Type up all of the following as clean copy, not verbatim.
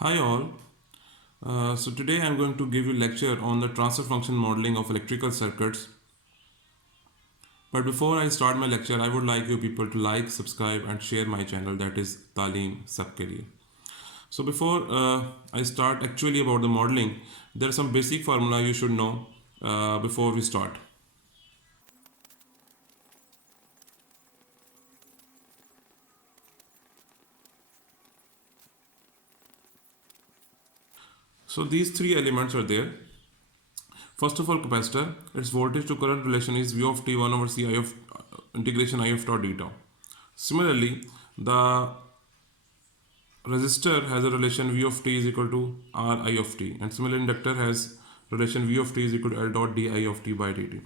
Hi all. So today I'm going to give you lecture on the transfer function modeling of electrical circuits. But before I start my lecture, I would like you people to like, subscribe and share my channel, that is Talim Sabke Liye. So before I start actually about the modeling, there are some basic formula you should know before we start. So these three elements are there. First of all, capacitor, its voltage to current relation is V of t 1 over C I of integration I of tau d tau. Similarly, the resistor has a relation V of t is equal to R I of t, and similar inductor has relation V of t is equal to L dot di of t by dt.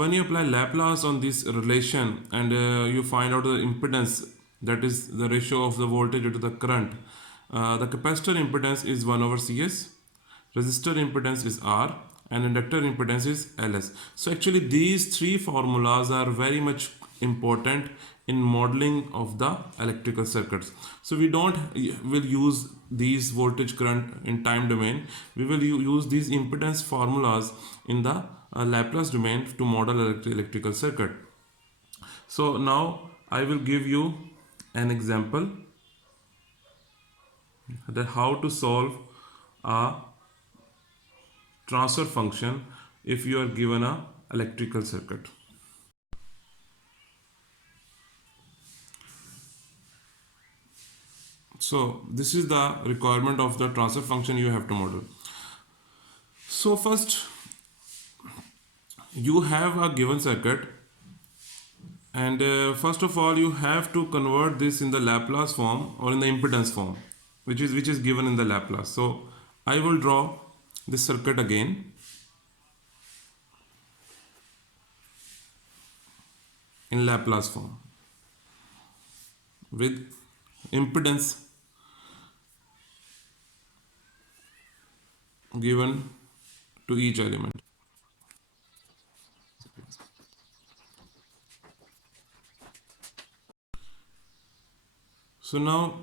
When you apply Laplace on this relation and you find out the impedance, that is the ratio of the voltage to the current, the capacitor impedance is 1 over Cs, resistor impedance is R, and inductor impedance is Ls. So actually these three formulas are very much important in modeling of the electrical circuits. So we don't will use these voltage current in time domain. We will use these impedance formulas in the Laplace domain to model electrical circuit. So now I will give you an example that how to solve a transfer function if you are given a electrical circuit. So this is the requirement of the transfer function you have to model. So first you have a given circuit, and first of all you have to convert this in the Laplace form or in the impedance form, which is given in the Laplace. So I will draw this circuit again in Laplace form with impedance given to each element. So now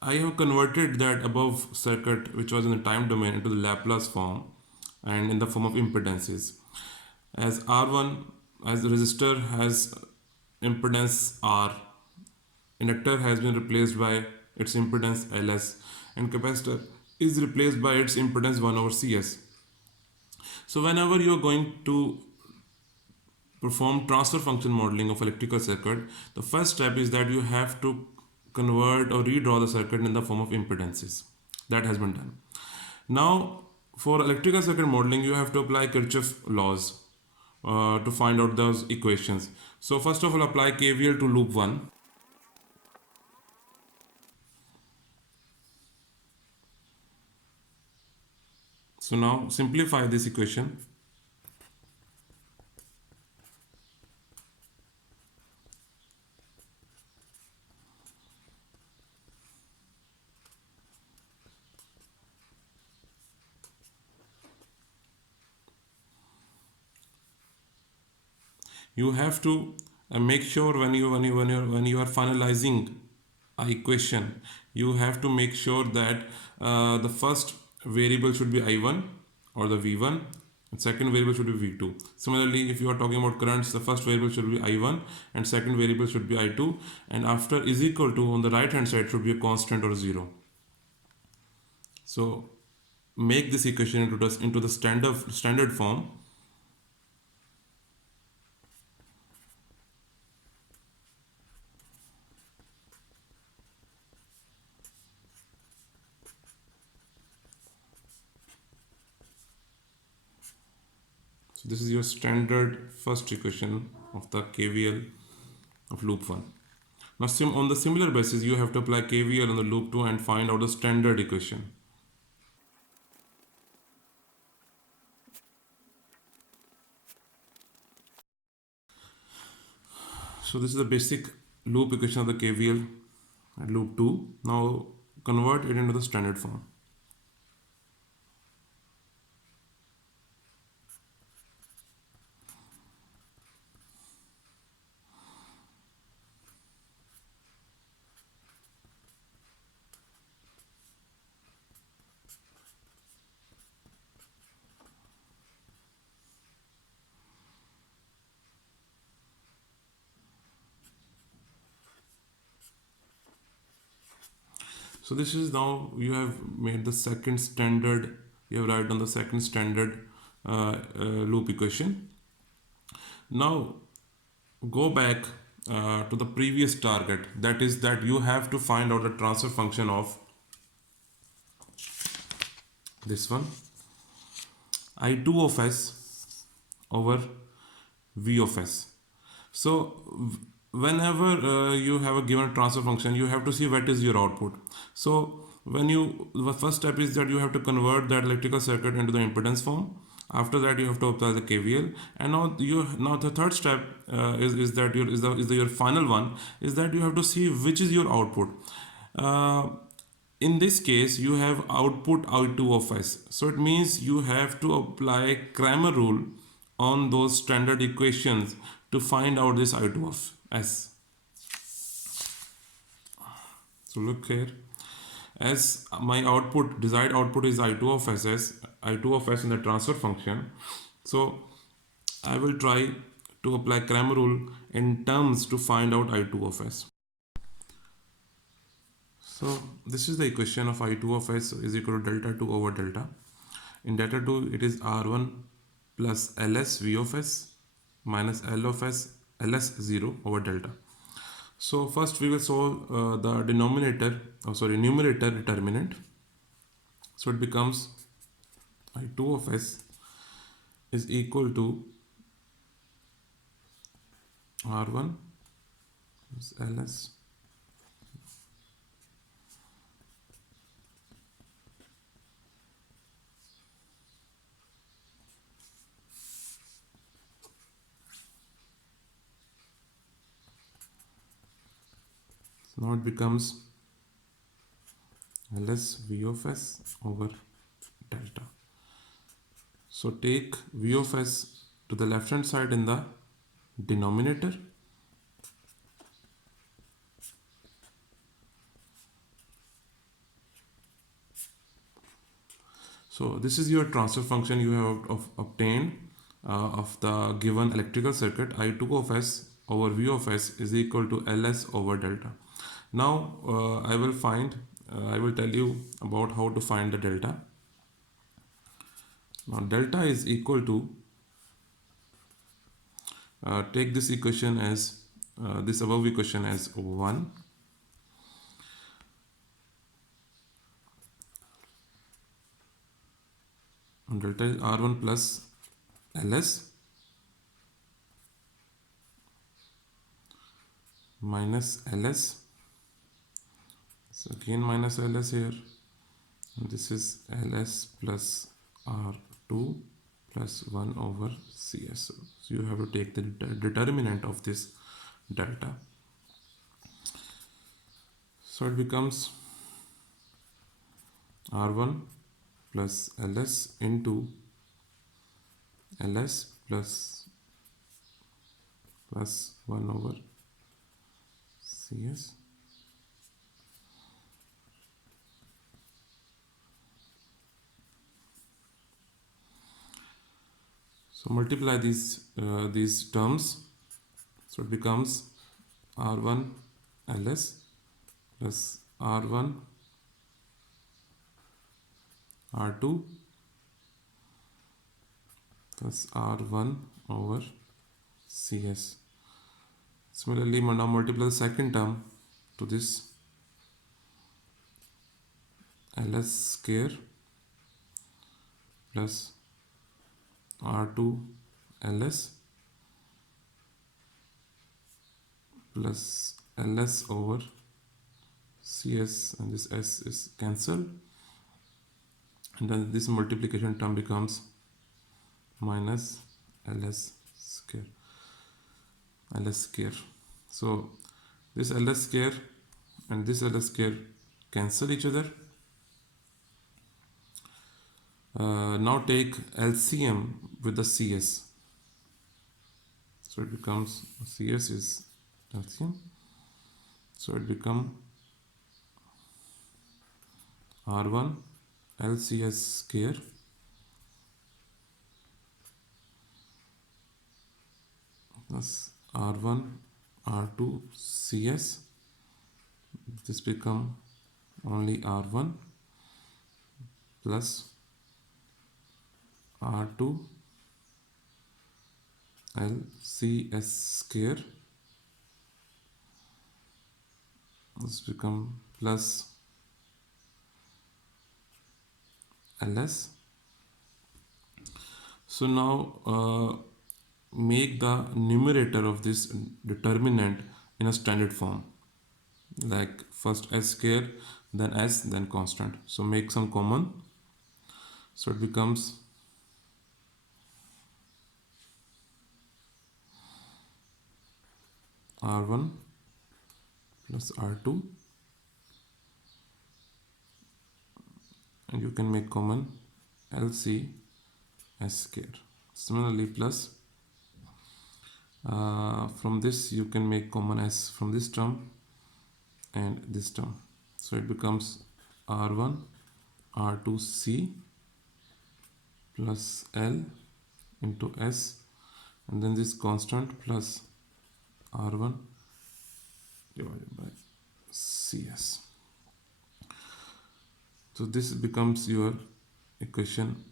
I have converted that above circuit which was in the time domain into the Laplace form and in the form of impedances. As R1, as the resistor has impedance R, inductor has been replaced by its impedance Ls, and capacitor is replaced by its impedance 1 over Cs. So whenever you are going to perform transfer function modeling of electrical circuit, the first step is that you have to convert or redraw the circuit in the form of impedances. That has been done. Now, for electrical circuit modeling, you have to apply Kirchhoff laws to find out those equations. So first of all, apply KVL to loop 1. So now simplify this equation. You have to make sure when you are finalizing a equation, you have to make sure that the first variable should be I1 or the V1, and second variable should be V2. Similarly, if you are talking about currents, the first variable should be I1 and second variable should be I2, and after is equal to on the right hand side should be a constant or zero. So make this equation into the standard form. So this is your standard first equation of the KVL of loop 1. Now on the similar basis, you have to apply KVL on the loop 2 and find out the standard equation. So this is the basic loop equation of the KVL at loop 2. Now convert it into the standard form. So this is now you have made the second standard, you have written the second standard loop equation. Now go back to the previous target, that is that you have to find out the transfer function of this one, I2 of s over v of s. So whenever you have a given transfer function, you have to see what is your output. So when you, the first step is that you have to convert that electrical circuit into the impedance form. After that you have to apply the KVL, and now the third step is that your final one is that you have to see which is your output. uh, in this case you have output I2 of s, so it means you have to apply Cramer rule on those standard equations to find out this I2 of s. So look here, as my output, desired output is I2 of s, I2 of s in the transfer function. So I will try to apply Cramer rule in terms to find out I2 of s. So this is the equation of I2 of s is equal to delta 2 over delta. In delta 2 it is R1 plus Ls V of s minus L of s Ls 0 over delta. So first we will solve the numerator determinant. So it becomes I2 of s is equal to R1 plus Ls now it becomes Ls V of s over delta. So take V of s to the left hand side in the denominator. So this is your transfer function you have obtained of the given electrical circuit. I2 of s over V of s is equal to Ls over delta. Now I will tell you about how to find the delta. Now delta is equal to, take this equation as this above equation as 1, and delta is R1 plus Ls minus Ls. So again minus Ls here, and this is Ls plus R2 plus 1 over Cs. So you have to take the determinant of this delta. So it becomes R1 plus Ls into Ls plus 1 over Cs. So multiply these terms. So it becomes R1 Ls plus R1 R2 plus R1 over Cs. Similarly, now multiply the second term to this Ls square plus R2 Ls plus Ls over Cs, and this S is cancelled, and then this multiplication term becomes minus Ls square. So this Ls square and this Ls square cancel each other. Now take LCM with the Cs. So it becomes, Cs is LCM. So it becomes R1 LCS square plus R1 R2 CS. This become only R1 plus R2 LCS square. This become plus LS. So now make the numerator of this determinant in a standard form, like first S square, then S, then constant. So make some common. So it becomes R1 plus R2, and you can make common LC S square. Similarly, plus from this you can make common S from this term and this term. So it becomes R1 R2C plus L into S, and then this constant plus R1 divided by CS. So this becomes your equation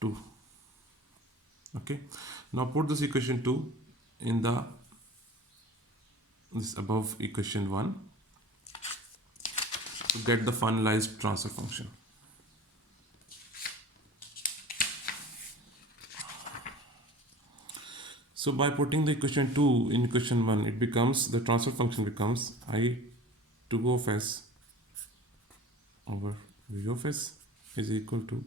2. Okay, now put this equation 2 in this above equation 1 to get the finalized transfer function. So by putting the equation 2 in equation 1, it becomes, the transfer function becomes I2 of S over V of S is equal to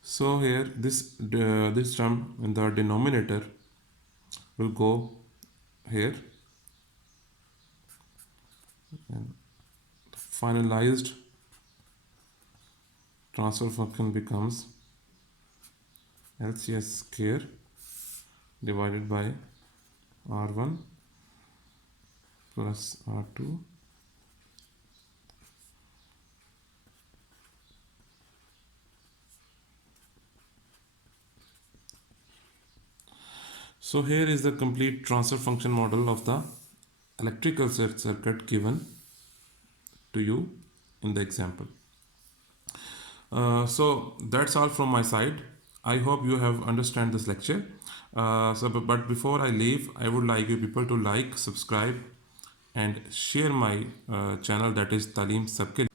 so here this term in the denominator will go here, and finalized transfer function becomes LCS square divided by R1 plus R2 So here is the complete transfer function model of the electrical circuit given to you in the example. So that's all from my side. I hope you have understand this lecture. But before I leave, I would like you people to like, subscribe, and share my channel, that is Talim Sabke.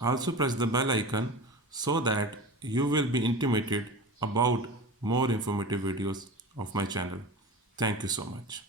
Also press the bell icon so that you will be intimated about more informative videos of my channel. Thank you so much.